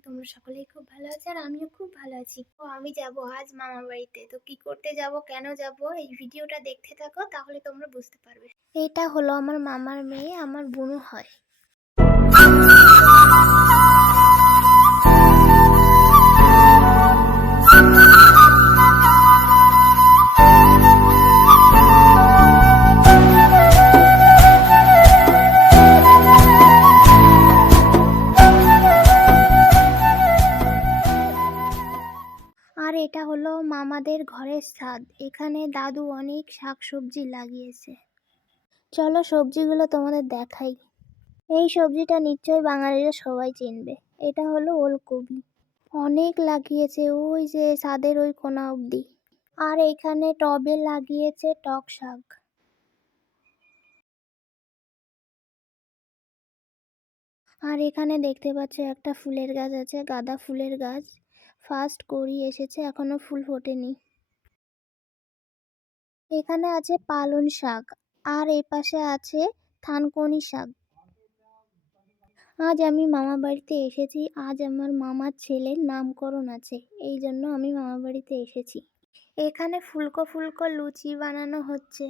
তোমরা সকলেই খুব ভালো আছো আর আমিও খুব ভালো আছি। ও আমি যাব আজ মামার বাড়িতে। তো কি করতে যাব, কেন যাব, এই ভিডিওটা দেখতে থাকো, তাহলে তোমরা বুঝতে পারবে। এটা হলো আমার মামার মেয়ে, আমার বোনও হয়। আর এটা হলো মামাদের ঘরের ছাদ এখানে দাদু অনেক শাকসবজি লাগিয়েছে। চলো সবজিগুলো তোমাদের দেখাই। এই সবজিটা নিশ্চয়ই বাঙালিরা সবাই চিনবে। এটা হলো ওলকপি। অনেক লাগিয়েছে ওই যে ছাদের ওই কোনা অবধি। আর এখানে টবে লাগিয়েছে টক শাক। আর এখানে দেখতে পাচ্ছ একটা ফুলের গাছ আছে, গাঁদা ফুলের গাছ। ফার্স্ট করি এসেছে, এখনও ফুল ফোটেনি। এখানে আছে পালন শাক, আর এই পাশে আছে থানকুনি শাক। আজ আমি মামা বাড়িতে এসেছি, আজ আমার মামার ছেলের নামকরণ আছে, এই জন্য আমি মামা বাড়িতে এসেছি। এখানে ফুলকো ফুলকো লুচি বানানো হচ্ছে।